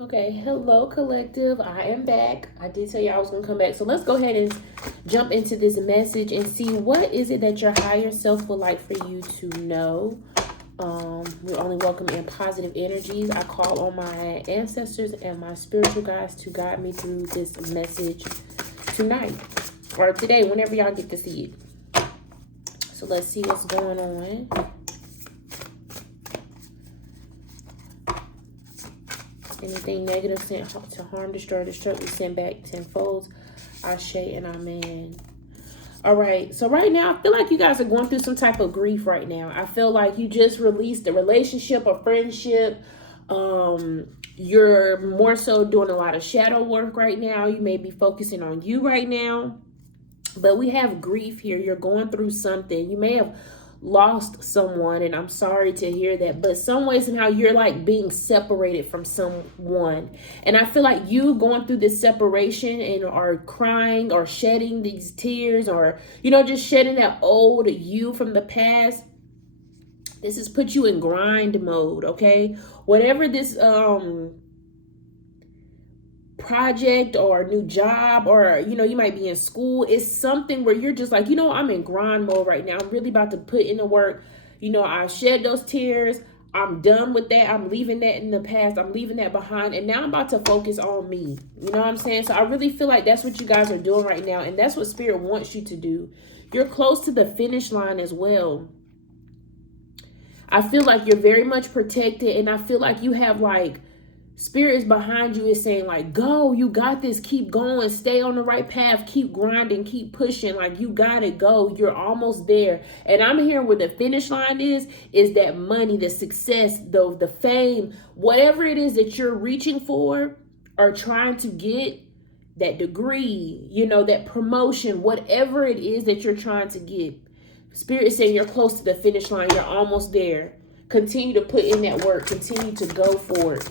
Okay, hello collective. I am back. I did tell you I was gonna come back. So let's go ahead and jump into this message and see what is it that your higher self would like for you to know. We only welcome in positive energies. I call on my ancestors and my spiritual guides to guide me through this message tonight or today, whenever y'all get to see it. So let's see what's going on. Anything negative sent to harm, destroy, destruct, we send back tenfold. Ashe and amen. All right. So right now, I feel like you guys are going through some type of grief right now. I feel like you just released a relationship or friendship. You're more so doing a lot of shadow work right now. You may be focusing on you right now. But we have grief here. You're going through something. You may have lost someone, and I'm sorry to hear that, but some ways and how you're like being separated from someone, and I feel like you going through this separation and are crying or shedding these tears, or just shedding that old you from the past. This has put you in grind mode. Okay, whatever this project or new job, or you might be in school, it's something where you're just like, I'm in grind mode right now. I'm really about to put in the work. I shed those tears. I'm done with that. I'm leaving that in the past. I'm leaving that behind, and now I'm about to focus on me. You know what I'm saying? So I really feel like that's what you guys are doing right now, and that's what Spirit wants you to do. You're close to the finish line as well. I feel like you're very much protected, and I feel like you have like Spirit is behind you, is saying like, go, you got this, keep going, stay on the right path, keep grinding, keep pushing, like you gotta go, you're almost there. And I'm here where the finish line is that money, the success, the fame, whatever it is that you're reaching for or trying to get, that degree, that promotion, whatever it is that you're trying to get. Spirit is saying you're close to the finish line, you're almost there. Continue to put in that work, continue to go for it.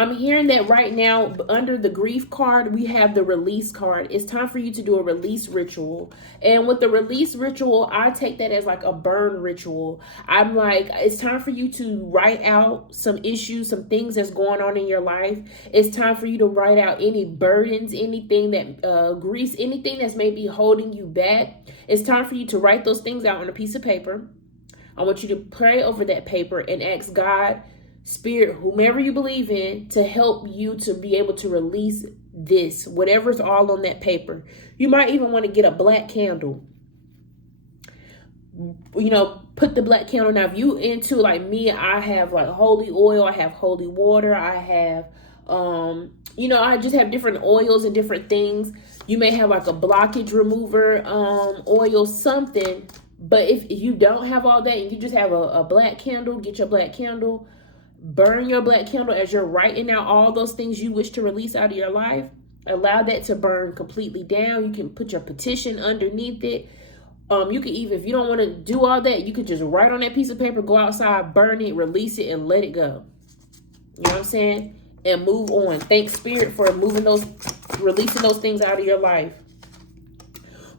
I'm hearing that right now under the grief card, we have the release card. It's time for you to do a release ritual. And with the release ritual, I take that as like a burn ritual. I'm like, it's time for you to write out some issues, some things that's going on in your life. It's time for you to write out any burdens, anything that griefs, anything that's maybe holding you back. It's time for you to write those things out on a piece of paper. I want you to pray over that paper and ask God, Spirit, whomever you believe in, to help you to be able to release this, whatever's all on that paper. You might even want to get a black candle. Put the black candle. Now, if you into like me, I have like holy oil, I have holy water, I have, I just have different oils and different things. You may have like a blockage remover, oil, something. But if you don't have all that and you just have a black candle, get your black candle. Burn your black candle as you're writing out all those things you wish to release out of your life. Allow that to burn completely down. You can put your petition underneath it. You can even, if you don't want to do all that, you could just write on that piece of paper, go outside, burn it, release it, and let it go. You know what I'm saying? And move on. Thank Spirit for releasing those things out of your life.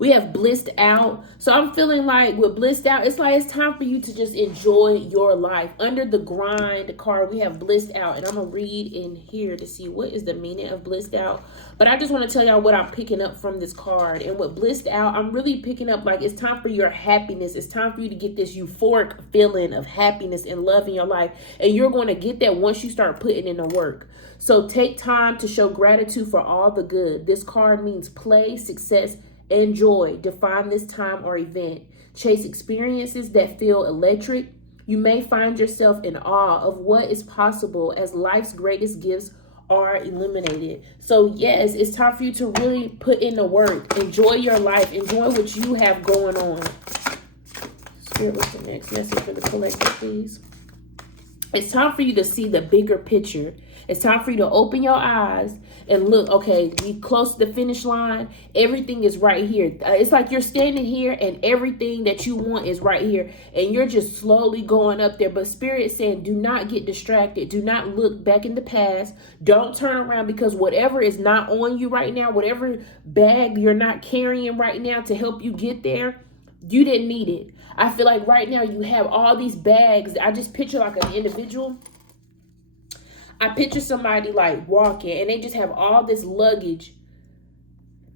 We have blissed out. So I'm feeling like with blissed out, it's like it's time for you to just enjoy your life. Under the grind card, we have blissed out. And I'm going to read in here to see what is the meaning of blissed out. But I just want to tell y'all what I'm picking up from this card. And with blissed out, I'm really picking up like it's time for your happiness. It's time for you to get this euphoric feeling of happiness and love in your life. And you're going to get that once you start putting in the work. So take time to show gratitude for all the good. This card means play, success, and joy. Define this time or event. Chase experiences that feel electric. You may find yourself in awe of what is possible as life's greatest gifts are eliminated. So yes, it's time for you to really put in the work. Enjoy your life. Enjoy what you have going on. Spirit, what's the next message for the collective, please? It's time for you to see the bigger picture. It's time for you to open your eyes and look, okay, you close to the finish line. Everything is right here. It's like you're standing here and everything that you want is right here. And you're just slowly going up there. But Spirit is saying, do not get distracted. Do not look back in the past. Don't turn around, because whatever is not on you right now, whatever bag you're not carrying right now to help you get there, you didn't need it. I feel like right now you have all these bags. I just picture like an individual. I picture somebody like walking and they just have all this luggage.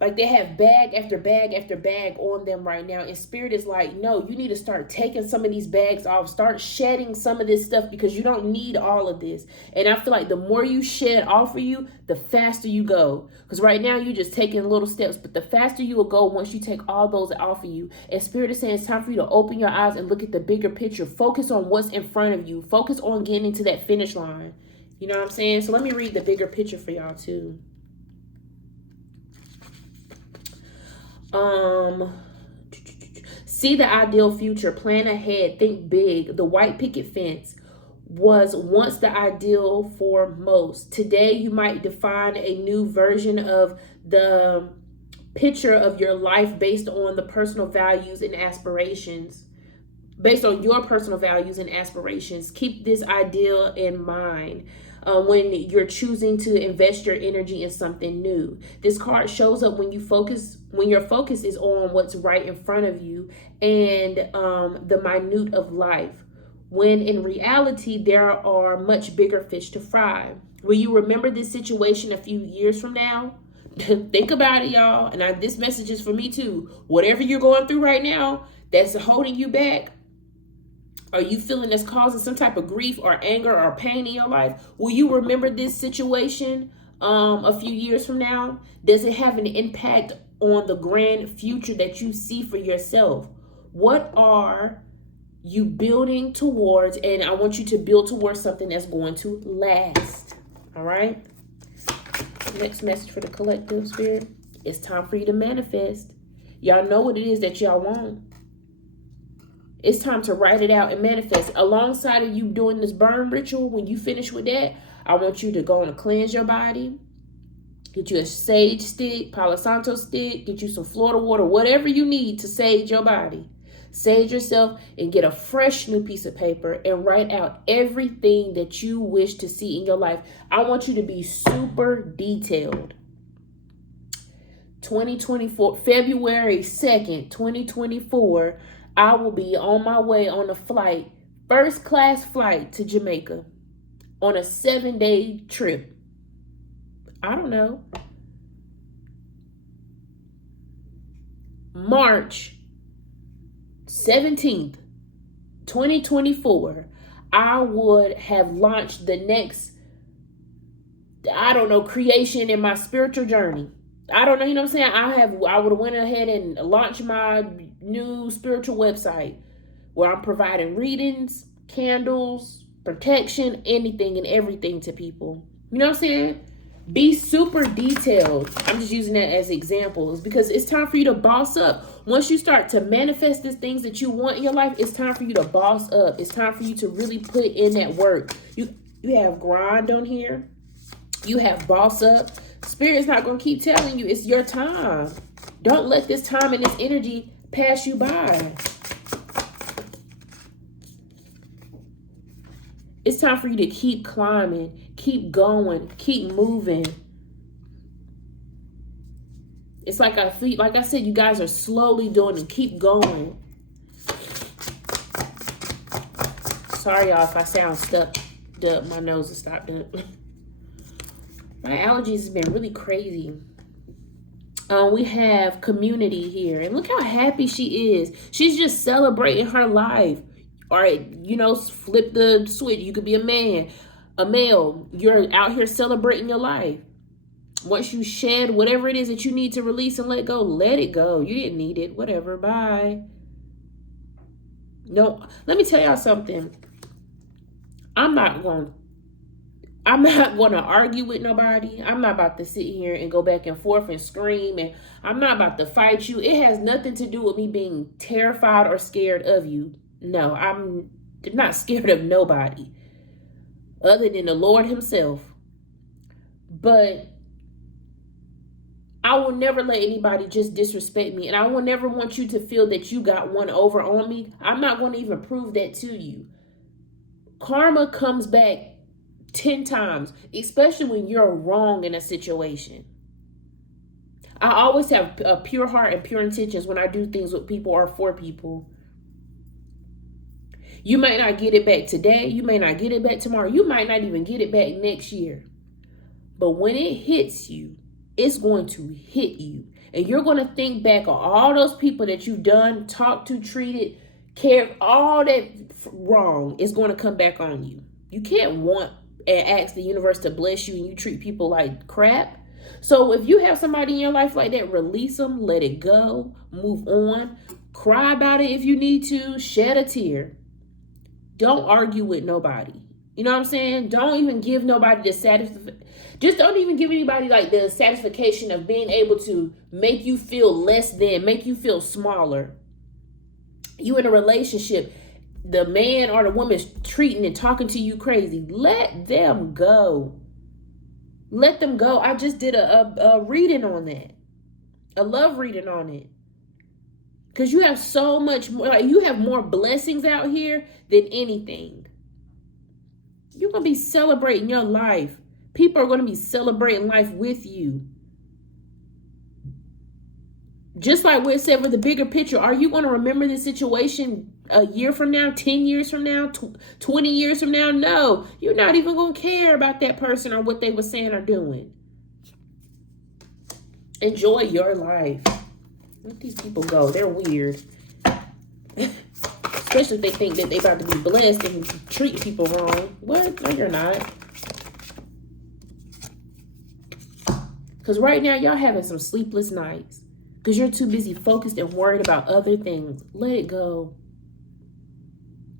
Like they have bag after bag after bag on them right now. And Spirit is like, no, you need to start taking some of these bags off. Start shedding some of this stuff because you don't need all of this. And I feel like the more you shed off of you, the faster you go. Because right now you're just taking little steps. But the faster you will go once you take all those off of you. And Spirit is saying it's time for you to open your eyes and look at the bigger picture. Focus on what's in front of you. Focus on getting to that finish line. You know what I'm saying? So let me read the bigger picture for y'all too. See the ideal future, plan ahead, think big. The white picket fence was once the ideal for most. Today, you might define a new version of the picture of your life based on the personal values and aspirations. Based on your personal values and aspirations. Keep this ideal in mind. When you're choosing to invest your energy in something new. This card shows up when your focus is on what's right in front of you and the minute of life. When in reality, there are much bigger fish to fry. Will you remember this situation a few years from now? Think about it, y'all. And this message is for me too. Whatever you're going through right now that's holding you back, are you feeling that's causing some type of grief or anger or pain in your life? Will you remember this situation a few years from now? Does it have an impact on the grand future that you see for yourself? What are you building towards? And I want you to build towards something that's going to last. All right? Next message for the collective, Spirit. It's time for you to manifest. Y'all know what it is that y'all want. It's time to write it out and manifest. Alongside of you doing this burn ritual, when you finish with that, I want you to go and cleanse your body. Get you a sage stick, Palo Santo stick, get you some Florida water, whatever you need to sage your body. Sage yourself and get a fresh new piece of paper and write out everything that you wish to see in your life. I want you to be super detailed. 2024, February 2nd, 2024, I will be on my way on a flight, first class flight to Jamaica on a 7-day trip. I don't know. March 17th, 2024, I would have launched the next, creation in my spiritual journey. I don't know, you know what I'm saying? I would have went ahead and launched my new spiritual website where I'm providing readings, candles, protection, anything and everything to people. You know what I'm saying? Be super detailed. I'm just using that as examples because it's time for you to boss up. Once you start to manifest the things that you want in your life, it's time for you to boss up. It's time for you to really put in that work. You have grind on here. You have boss up. Spirit's not going to keep telling you it's your time. Don't let this time and this energy pass you by. It's time for you to keep climbing, keep going, keep moving. It's like I said, you guys are slowly doing it. Keep going. Sorry, y'all, if I sound stuck up. My nose is stopped up. My allergies has been really crazy. We have community here. And look how happy she is. She's just celebrating her life. All right, flip the switch. You could be a man, a male. You're out here celebrating your life. Once you shed whatever it is that you need to release and let go, let it go. You didn't need it. Whatever. Bye. No, let me tell y'all something. I'm not going to argue with nobody. I'm not about to sit here and go back and forth and scream. And I'm not about to fight you. It has nothing to do with me being terrified or scared of you. No, I'm not scared of nobody other than the Lord himself. But I will never let anybody just disrespect me. And I will never want you to feel that you got one over on me. I'm not going to even prove that to you. Karma comes back 10 times, especially when you're wrong in a situation. I always have a pure heart and pure intentions when I do things with people or for people. You might not get it back today. You may not get it back tomorrow. You might not even get it back next year. But when it hits you, it's going to hit you. And you're going to think back on all those people that you've done, talked to, treated, cared, all that wrong is going to come back on you. You can't want and ask the universe to bless you and you treat people like crap. So if you have somebody in your life like that, release them, let it go, move on, cry about it if you need to, shed a tear. Don't argue with nobody. You know what I'm saying? Don't even give nobody the satisfaction. Just don't even give anybody like the satisfaction of being able to make you feel less than, make you feel smaller. You in a relationship, the man or the woman's treating and talking to you crazy. Let them go. Let them go. I just did a reading on that. A love reading on it. Because you have so much more, like you have more blessings out here than anything. You're going to be celebrating your life. People are going to be celebrating life with you. Just like we said with the bigger picture, are you going to remember this situation a year from now, 10 years from now, 20 years from now? No, you're not even going to care about that person or what they were saying or doing. Enjoy your life. Let these people go. They're weird. Especially if they think that they're about to be blessed and treat people wrong. What? No, you're not. Because right now, y'all having some sleepless nights. Because you're too busy focused and worried about other things. Let it go.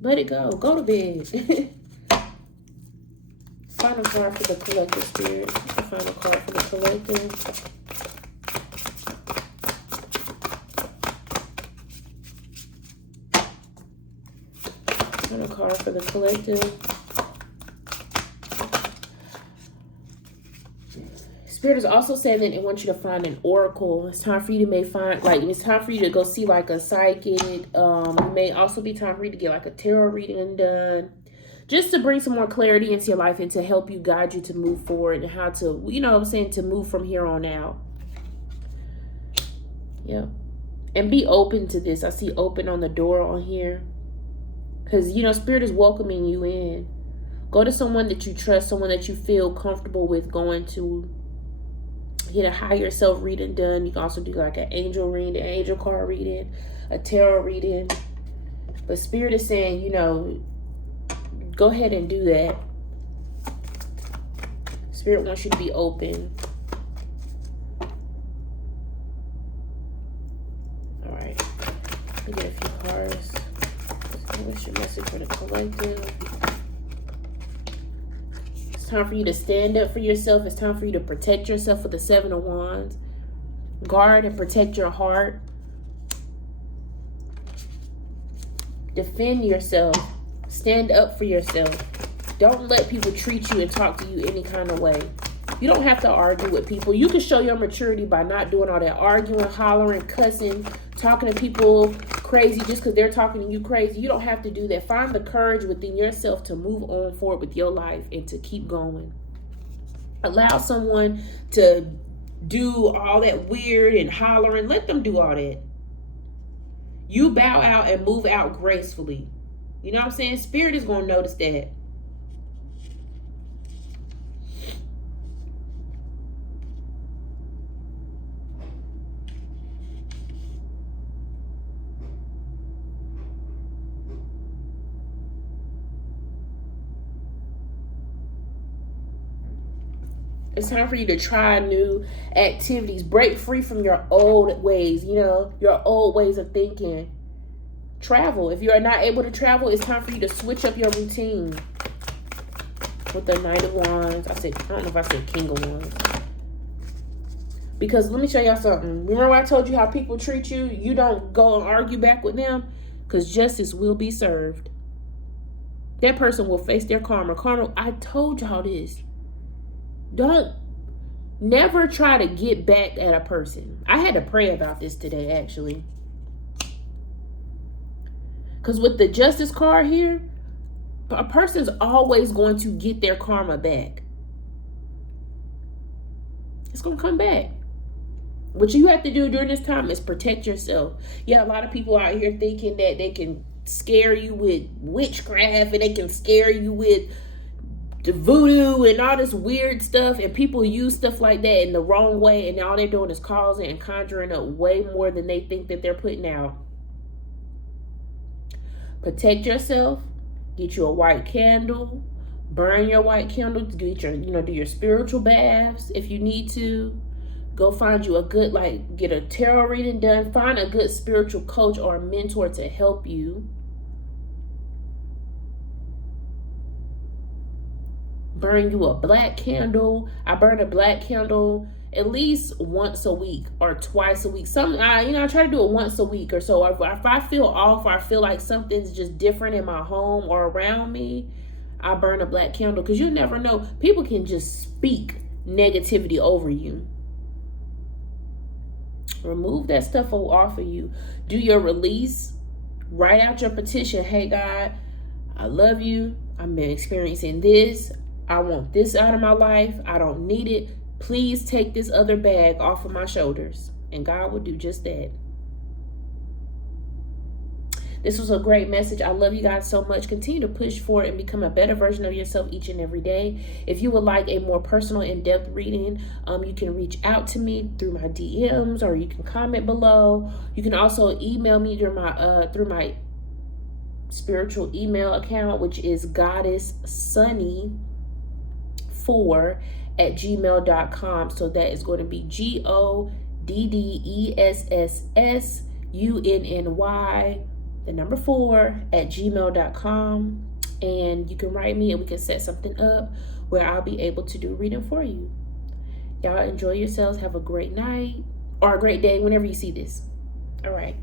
Let it go. Go to bed. Final card for the collective, Spirit. The final card for the collective. Final card for the collective. Spirit is also saying that it wants you to find an oracle. It's time for you to it's time for you to go see like a psychic. It may also be time for you to get like a tarot reading done. Just to bring some more clarity into your life and to help you, guide you to move forward and how to, you know what I'm saying, to move from here on out. Yeah. And be open to this. I see open on the door on here. Because, you know, Spirit is welcoming you in. Go to someone that you trust, someone that you feel comfortable with going to. Get a higher self reading done. You can also do like an angel reading, an angel card reading, a tarot reading. But Spirit is saying, you know, go ahead and do that. Spirit wants you to be open. All right. Let me get a few cards. What's your message for the collective? It's time for you to stand up for yourself. It's time for you to protect yourself with the Seven of Wands. Guard and protect your heart. Defend yourself. Stand up for yourself. Don't let people treat you and talk to you any kind of way. You don't have to argue with people. You can show your maturity by not doing all that arguing, hollering, cussing, talking to people crazy just because they're talking to you crazy. You don't have to do that. Find the courage within yourself to move on forward with your life and to keep going. Allow someone to do all that weird and hollering. Let them do all that. You bow out and move out gracefully. You know what I'm saying? Spirit is going to notice that. It's time for you to try new activities. Break free from your old ways, you know, your old ways of thinking. Travel. If you are not able to travel, it's time for you to switch up your routine. With the Knight of Wands. I don't know if I said King of Wands. Because let me show y'all something. Remember when I told you how people treat you? You don't go and argue back with them. Because justice will be served. That person will face their karma. I told y'all this. Don't never try to get back at a person. I had to pray about this today, actually. Because with the Justice card here, a person's always going to get their karma back. It's going to come back. What you have to do during this time is protect yourself. Yeah, a lot of people out here thinking that they can scare you with witchcraft, and they can scare you with the voodoo and all this weird stuff, and people use stuff like that in the wrong way, and all they're doing is causing and conjuring up way more than they think that they're putting out. Protect yourself. Get you a white candle. Burn your white candle. Get your, do your spiritual baths if you need to. Go find you a good, get a tarot reading done. Find a good spiritual coach or a mentor to help you. Burn you a black candle. I burn a black candle at least once a week or twice a week. I try to do it once a week or so. If I feel off or I feel like something's just different in my home or around me, I burn a black candle, because you never know. People can just speak negativity over you. Remove that stuff off of you. Do your release. Write out your petition. Hey, God, I love you. I've been experiencing this. I want this out of my life. I don't need it. Please take this other bag off of my shoulders. And God will do just that. This was a great message. I love you guys so much. Continue to push forward and become a better version of yourself each and every day. If you would like a more personal, in-depth reading, you can reach out to me through my DMs, or you can comment below. You can also email me through my spiritual email account, which is goddesssunny4@gmail.com. So that is going to be goddesssunny4@gmail.com. And you can write me and we can set something up where I'll be able to do reading for you. Y'all enjoy yourselves. Have a great night or a great day whenever you see this. All right.